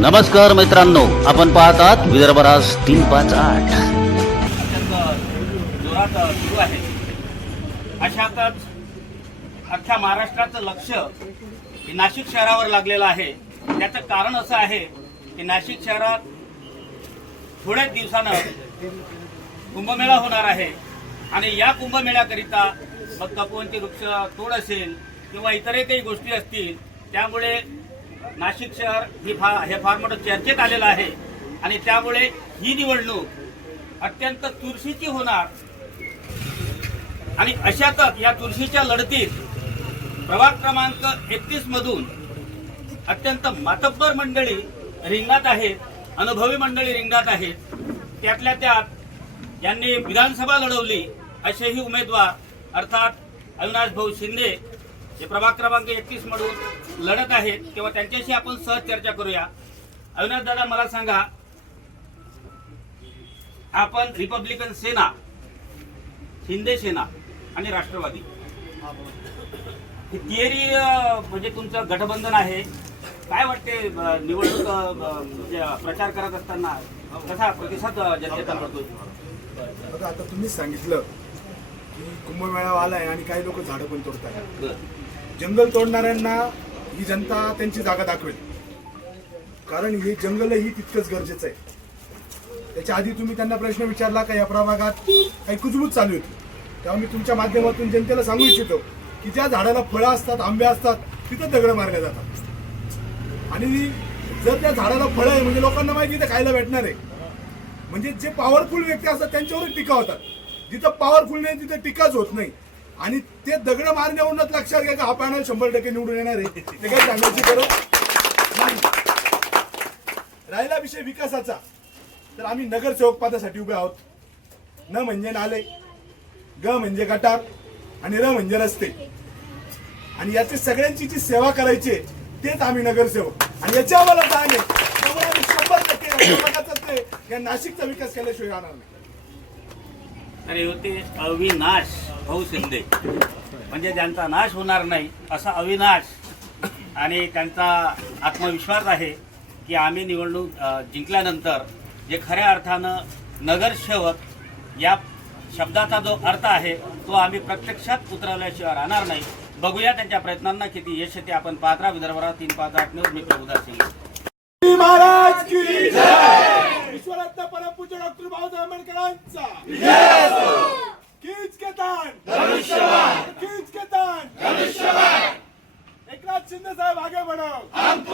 नमस्कार मित्रांनो, आपण पाहतात विदर्भ राज 358. जोरात सुरू आहे. अशातच अख्ख्या महाराष्ट्राचं लक्ष हे नाशिक शहरावर लागलेलं आहे. त्याचं कारण असं आहे की नाशिक शहरात थोड्याच दिवसानं कुंभमेळा होणार आहे आणि या कुंभमेळ्याकरिता मग तपोवनचे वृक्ष तोड असेल किंवा इतरही काही गोष्टी असतील, त्यामुळे नाशिक शहर हे फार मोठं चर्चेत आलेलं आहे आणि त्यामुळे ही निवडणूक अत्यंत चुरशीची होणार. आणि अशातच या चुरशीच्या लढतीत प्रभाग क्रमांक 31 मधून अत्यंत मातब्बर मंडळी रिंगणात आहेत, अनुभवी मंडळी रिंगणात आहेत. त्यातल्या त्यात यांनी विधानसभा लढवली असेही उमेदवार अर्थात अविनाश भाऊ शिंदे हे प्रभाग क्रमांक 31 मधून लढत आहेत किंवा त्यांच्याशी आपण सहज चर्चा करूया. अविनाश दादा, मला सांगा, आपण रिपब्लिकन सेना, शिंदे सेना आणि राष्ट्रवादी ही थिअरी म्हणजे तुमचं गठबंधन आहे. काय वाटते निवडणूक म्हणजे प्रचार करत असताना कसा प्रतिसाद जनतेचा मिळतो? बघा, आता तुम्हीच सांगितलं की कुंभमेळा आलाय आणि काही लोक झाडं पण तोडतात. जंगल तोडणाऱ्यांना ही जनता त्यांची जागा दाखवेल, कारण हे जंगलही तितकंच गरजेचं आहे. त्याच्या आधी तुम्ही त्यांना प्रश्न विचारला का या प्रभागात काही कुजबूज चालू होती, तेव्हा मी तुमच्या माध्यमातून जनतेला सांगू इच्छितो की ज्या झाडाला फळं असतात, आंबे असतात, तिथं दगड मारले जातात. आणि जर त्या झाडाला फळं आहे म्हणजे लोकांना माहिती ते खायला भेटणार आहे. म्हणजे जे पॉवरफुल व्यक्ती असतात त्यांच्यावरच टीका होतात. जिथं पॉवरफुल नाही तिथं टीकाच होत नाही. आणि ते दगड मारण्यावरूनच लक्षात घ्या की हा पॅनल 100% निवडून येणार आहे, ते काही सांगायची गरज नाही. राहिला विषय विकासाचा, तर आम्ही नगरसेवक पदासाठी उभे आहोत. न म्हणजे नाले, ग म्हणजे गटार आणि र म्हणजे रस्ते. आणि याची सगळ्यांची जी सेवा करायची तेच आम्ही नगरसेवक, आणि याच्या आम्हाला जाण आहे. त्यामुळे आम्ही 100% या नाशिकचा विकास केल्याशिवाय राहणार नाही. अरे होते अविनाश भाऊ शिंदे, म्हणजे ज्यांचा नाश होणार नाही असा अविनाश. आणि त्यांचा आत्मविश्वास आहे की आम्ही निवडणूक जिंकल्यानंतर जे खऱ्या अर्थानं नगरसेवक या शब्दाचा जो अर्थ आहे तो आम्ही प्रत्यक्षात उतरवल्याशिवाय राहणार नाही. बघूया त्यांच्या प्रयत्नांना किती यश येते. आपण पाहत राहा विदर्भ राज 358 न्यूज. मी प्रभुदास शिंदे. महाराज की जय. विश्वरत्न परमपूज्य डॉक्टर बाबासाहेब आंबेडकरांचा कीच के तान धनुष्यबाण, कीच के तान धनुष्यबाण. एकनाथ शिंदे साहेब आगे बढ़ो, हम